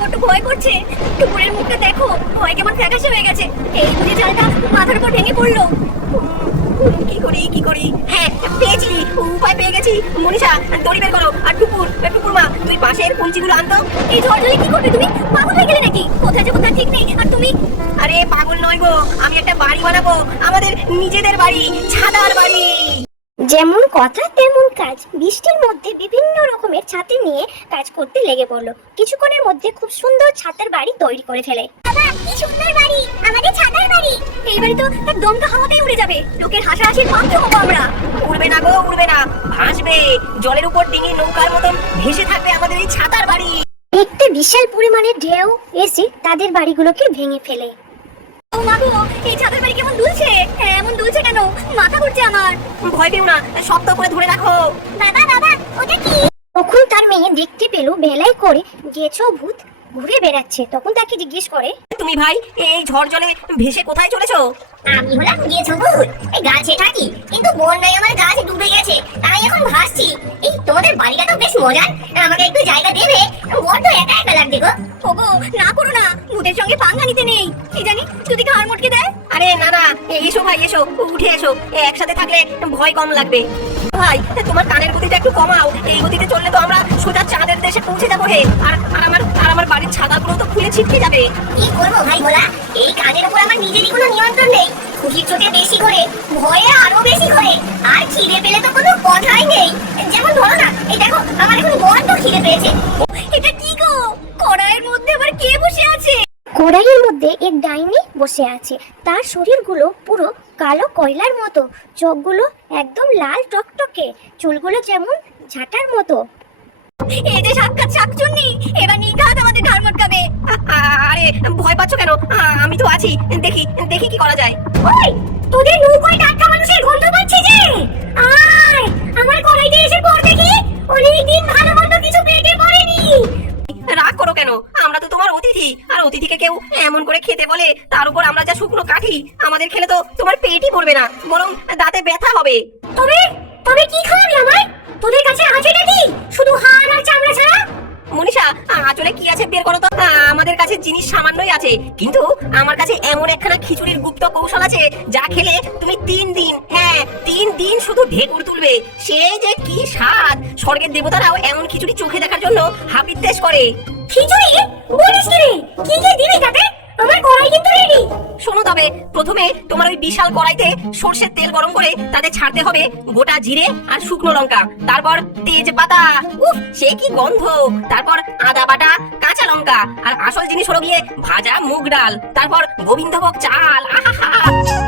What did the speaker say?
বড্ড ভয় করছে। টুকুরের মুখটা দেখো, ভয় কেমন ফ্যাকাশে হয়ে গেছে। এই বুঝে চালটা মাথার উপর ভেঙে পড়ল। কি করি কি করি? হ্যাঁ পেয়েছি। উপায় পেয়ে গেছি। মনীষা, দড়ি বের করো। আর টুকুর টুকুর মা তুই পাশের কুঞ্চিগুলো আনতো এই ঝড় কি করবে তুমি? পাগল হয়ে গেলে নাকি? কোথায় যাব তার ঠিক নেই। আর তুমি? আরে পাগল নয় গো, আমি একটা বাড়ি বানাবো। আমাদের নিজেদের বাড়ি, ছাদার বাড়ি। যেমন কথা, তেমন কাজ। বৃষ্টির মধ্যে বিভিন্ন রকমের ছাতি নিয়ে কাজ করতে লেগে পড়ল। কিছুক্ষণের মধ্যে খুব সুন্দর ছাতের বাড়ি তৈরি করে ফেলে। কি সুন্দর বাড়ি! আমাদের ছাদার বাড়ি! এই বাড়ি তো এক দমকা হাওয়াতেই উড়ে যাবে। লোকের হাসাহাসির পাত্র হব আমরা। উড়বে না গো, উড়বে না। ভাসবে। জলের উপর ডিঙি নৌকার মতন ভেসে থাকবে আমাদের এই ছাতার বাড়ি। দেখতে বিশাল পরিমাণের ঢেউ এসে তাদের বাড়িগুলোকে ভেঙে ফেলে। ও মা গো এই ছাতার বাড়ি কেমন দুলছে? হ্যাঁ, এমন দুলছে কেন? মাথা ঘুরছে আমার। ভয় পেও না শক্ত করে ধরে রাখো। বাবা বাবা ওটা কি? তখন তার মেয়ে দেখতে পেল বেলায় করে গেছো ভূত ঘুরে বেড়াচ্ছে। তখন তাকে জিজ্ঞেস করে তুমি ভাই এই ঝড় জলে ভেসে কোথায় চলেছো? আমি হলাম গিয়ে ছবুর এই গাছে থাকি কিন্তু বন্যায় আমার গাছ ডুবে গেছে। তাই এখন ভাসছি। এই তোমাদের বাড়িটা তো বেশ মজার। আমাকে একটু জায়গা দেবে? বড্ড একা একা লাগছে গো। ওগো, না করো না। ভূতের সঙ্গে পাঙ্গা নিতে নেই। কি জানি, যদি ঘাড় মটকে দেয়? আরে না না, এসো ভাই, এসো, উঠে এসো। একসাথে থাকলে ভয় কম লাগবে। ভাই, তোমার কানের গতিটা একটু কমাও। এই গতিতে চললে তো আমরা সোজা চাঁদের দেশে পৌঁছে যাব হে। আর আর আমার আর আমার বাড়ির ছাদাগুলো তো খুলে ছিটকে যাবে। কি করব ভাই বলা? এই কাজের উপর আমার নিজেরই কোনো নিয়ন্ত্রণ নেই। খুশির চোটে বেশি করে, ভয়ে আরও বেশি করে। আর খিদে পেলে তো কোনো কথাই নেই। যেমন ধরো না, এই দেখো, আমার এখন বড্ড খিদে পেয়েছে এটা কি গো কড়াইয়ের মধ্যে আবার কে বসে আছে কড়াইয়ের মধ্যে এক ডাইনি বসে আছে। তার শরীরগুলো পুরো কালো কয়লার মতো চোখগুলো একদম লাল টকটকে চুলগুলো যেমন ঝাঁটার মতো। এই যে সাক্ষাৎ শাকচুন্নি এবার নিঘাত আমাদের ঘাড় মটকাবে। আরে ভয় পাচ্ছ কেন? আমি তো আছি। দেখি দেখি কি করা যায়। ওই অতিথি। আর অতিথিকে কেউ এমন করে খেতে বলে তার উপর আমরা যা শুকনো কাঠি আমাদের খেলে তো তোমার পেটই ভরবে না বরং দাঁতে ব্যথা হবে। তবে তবে কি খাওয়াবি আমায়? তোদের কাছে আছে নাকি শুধু হাড় আর চামড়া ছাড়া? মনীষা আঁচলে কি আছে বের করো তো? আমাদের কাছে জিনিস সামান্যই আছে কিন্তু আমার কাছে এমন একখানা খিচুড়ির গুপ্ত কৌশল আছে যা খেলে তুমি তিন দিন হ্যাঁ তিন দিন শুধু ঢেকুর তুলবে। সেই যে কি স্বাদ! স্বর্গের দেবতারাও এমন খিচুড়ি চোখে দেখার জন্য হাপিত্তেশ করে। খিচুড়ি? কি কি দিবি তাতে? আমার কড়াই কিন্তু রেডি শোনো তবে, প্রথমে তোমার ওই বিশাল কড়াইতে সর্ষের তেল গরম করে তাতে ছাড়তে হবে গোটা জিরে আর শুকনো লঙ্কা। তারপর তেজপাতা। উফ, সে কি গন্ধ। তারপর আদা বাটা, কাঁচা লঙ্কা। আর আসল জিনিস হলো গিয়ে ভাজা মুগ ডাল। তারপর গোবিন্দভোগ চাল। আহা